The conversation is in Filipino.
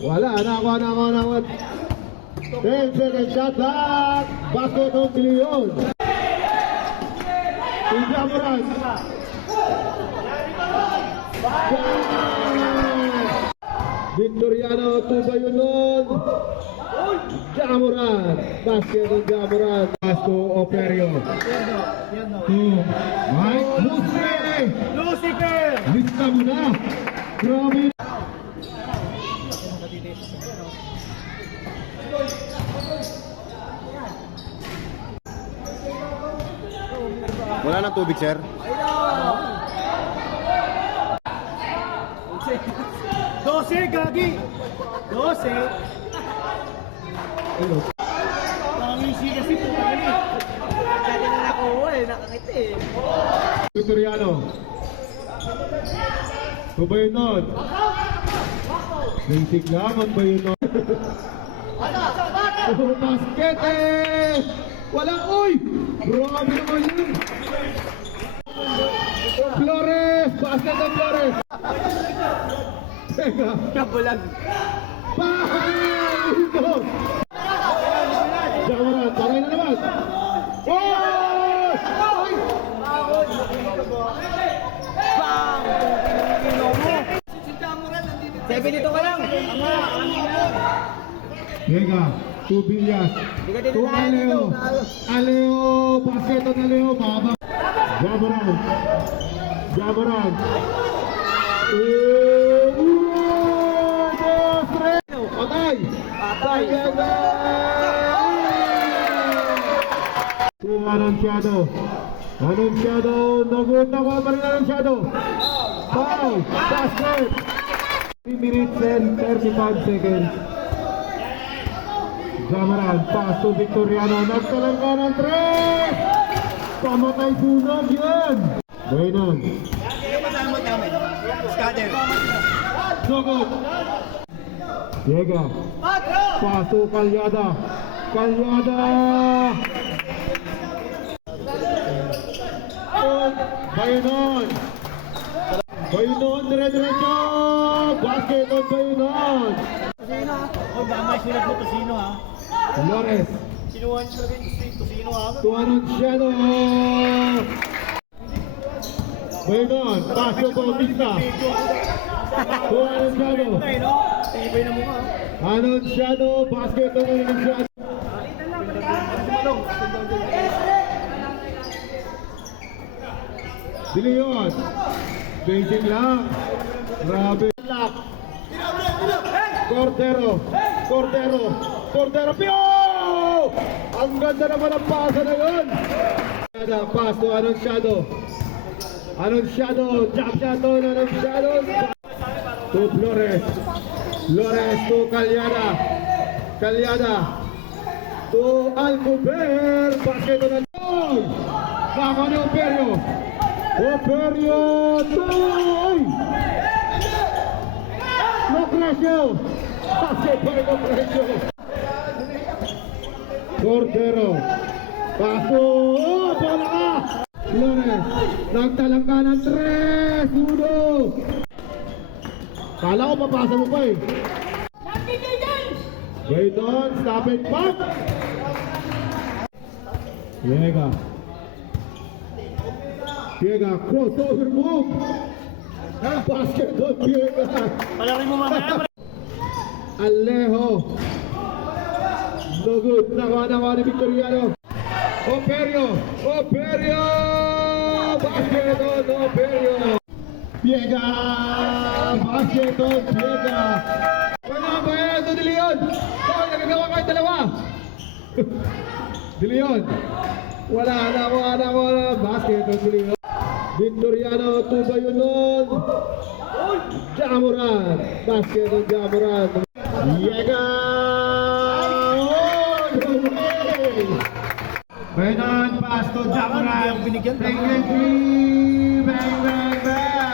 Wala, nakuha. 10 second shot clock. Basket of Leon. Jamoran. Victoriano, tuba yun nun. Jamoran. Basket of Jamoran. Pass to Operio. Mike Lucifer. Lista mo na. Grabe. Wala nang tubig, sir. 12, gagi! 12! Nakangisi kasi po kami. Dati na nakuha eh, nakakita eh. Victoriano. Tubayin nun. Basic lamang ba yun nun? Basket eh! Walang uy! Grabe naman yun! Flores! Basket ng Flores! Teka! Kabulag! Bang! Ito! Jamoran, taray na naman! Oh! Bang! Si Jamoran nandito. 7 dito ka lang! Vega, to Villas, to Aleo, Aleo, basket ng Aleo, baba. Jamoran. Patay! Anunciado, nagot na ko pa rin Anunciado. Foul, basket. 3 minutes and 35 seconds. Jamoran, pass to Victoriano, nagtalangka ng 3! Pamatay sunog yun! Bainan. Scatter! So good! Diego, pass to Calyada. Bainan, dire-diretso! Basket on Bainan! Tosino ha? O damay sulat mo Tosino ha? Flores. Sinuhan siya rin Tosino ha? To Anunciado. Bainan, pass to Bautista. To Anunciado. Ay no? Tibay na mukha. Anunciado, basket to Anunciado. Dilion. Basic lang. Grabe. Cordero, Pio! Ang ganda naman ang pasa na yun! Pass to Anunciado, jump shot on Anunciado! To Flores to Calyada, to Alcover, basket on Anunciado! Kama ni Operio, Lucrecio! Basket pa rin Lucrecio! Cordero! Paso! Bola ka! Flores! Nagtalangka ng 3! Sudo! Kala ko papasa mo pa eh! Gayton! Stop it back! Diego! Crossover move! Basket on Diego! Palarin mo mamaya. Alejo. No good. Nakuha ni Victoriano. Operio. Basket on Operio. Piega. Basket on Piega. Wala ba yan ito, De Leon? Nagagawa kayo dalawa. De Leon. Wala. Basket on De Leon. Victoriano. Tuba yun nun. Jamoran. Basket on Jamoran. Yega! Bainan, pass to Jamoran. Bang, bang, bang!